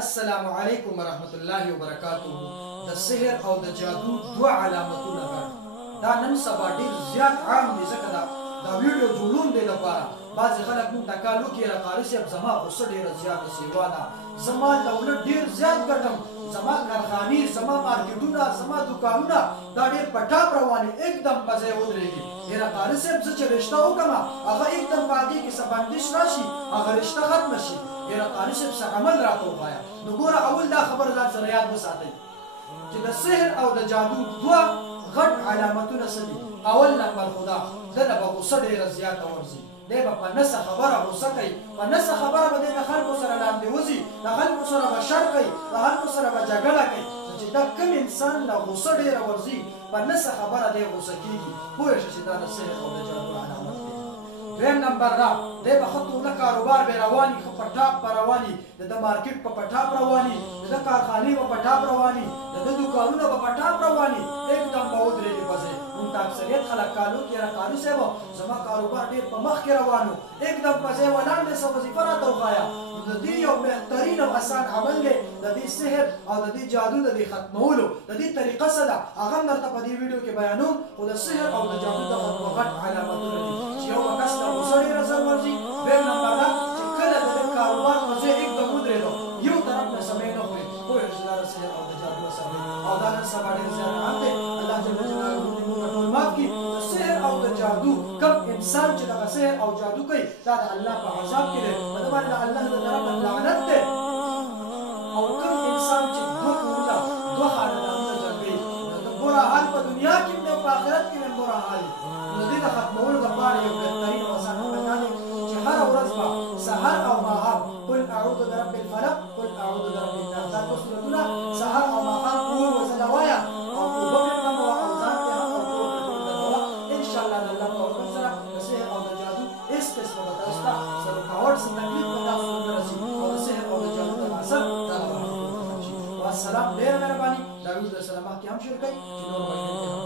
السلام علیکم ورحمت الله وبرکاتہ. د سحر او د جادو دوه علامتونه دا نن سبا ډیر زیات عام دي ځکه دا ویډیو جوړون دی لپاره بعضې خلک موږ ته کال وکړي یاره قاري صاحب زما غوسه ډېره زیاته سیوا ده، زما دولت ډېر زیات ګټم، زما کارخانې، زما مارکیټونه، زما دوکانونه دا ډېر په ټاپ روان دي، एकदम په ځای ودرېږي. یاره قاري صاحب زه چې رشته وکړم هغه एकदم په هغې کې څه بندش راشي هغه رشته ختمه شي. یاره قاري صاحب څه عمل راته وښایه. نو ګوره اول دا خبره ځان سره یاد وساتئ چې د سحر او د جادو دوه غټ علامتونه څه دي. اول نمبر خو دا ده له به غوسه ډېره زیاته ورځي، دی به په نسه خبره غوسه کوي، په نسه خبره به دی د خلکو سره لاندې وځي، د خلکو سره به شر کوي، د خلکو سره به جګړه کوي. چې دا کوم انسان له غوسه ډېره ورځي په نسه خبره دی غوسه کېږي، پوه شه چې دا د سحر او د جادو علامت دی. دویم نمبر دا دی به ښه ټوله کاروبار به روان وي، ښه په ټاپ به روان وي، د ده مارکیټ به په ټاپ روان وي، د ده کارخانې به په ټاپ روان وي، د ده دوکانونه به په ټاپ روان وي، एकदम به ودرېږي په ځای. موږ ته اکثریت خلک کال وکړي یاره قاري صاحب زما کاروبار ډېر په مخ کې روان و، एकदम په ځای ولاړ دی، څه وظیفه راته وښایه. د دې یو بهترین او اسان عمل دی د دې سحر او د دې جادو د دې ختمولو د دې طریقه څه ده هغه هم درته په دې ویډیو کې بیانوم. خو د سحر او د جادو دغه دوه غټ علامتونه دي چې یو به کس ته غوسه ډېره زر ورځي، دویم نمبر دا چې کله د ده کاروبار په ځای एकदम ودرېدو یو طرف نه سمی نه خوري، پوه یې چې دا د سحر او د جادو اثر دی او دا نن سبا ډېر زیات عام دی. الله جل جلاله دې موږ ټول معاف کړي. د سحر او د جادو کوم انسان چې دغه سحر او جادو کوي دا د الله په عذاب کې دی، په ده باندې د الله د طرفه لعنت دی. او کوم انسان چې دوه کورونه دوه خاندانونه جنګوي د بره حال په دنیا کې هم دی په آخرت کې هم بره حال وي. نو د دې د ختمولو دپاره یو بهترین او اسان عمل دا دی چې هره ورځ به سحر او ماښام قل اعوذ برب الفلق قل اعوذ برب الناس دا دوه سورتونه سحر او ماښام ټول ورځله وایه او اوبه پرې لګوه او ځان پرې هم او ټول پرې لګوه. انشاءالله د الله په حکم سره د سحر او د جادو هېڅ قسمه به تاسو ته څه رکاوټ څه تکلیف به تاسو ته نه رسي او د سحر او د جادو دغه اثر دغه به ختم شي. والسلام ډېره مهرباني دا ویډیو د سلامات کې هم شیر کړئ چې نور ملګري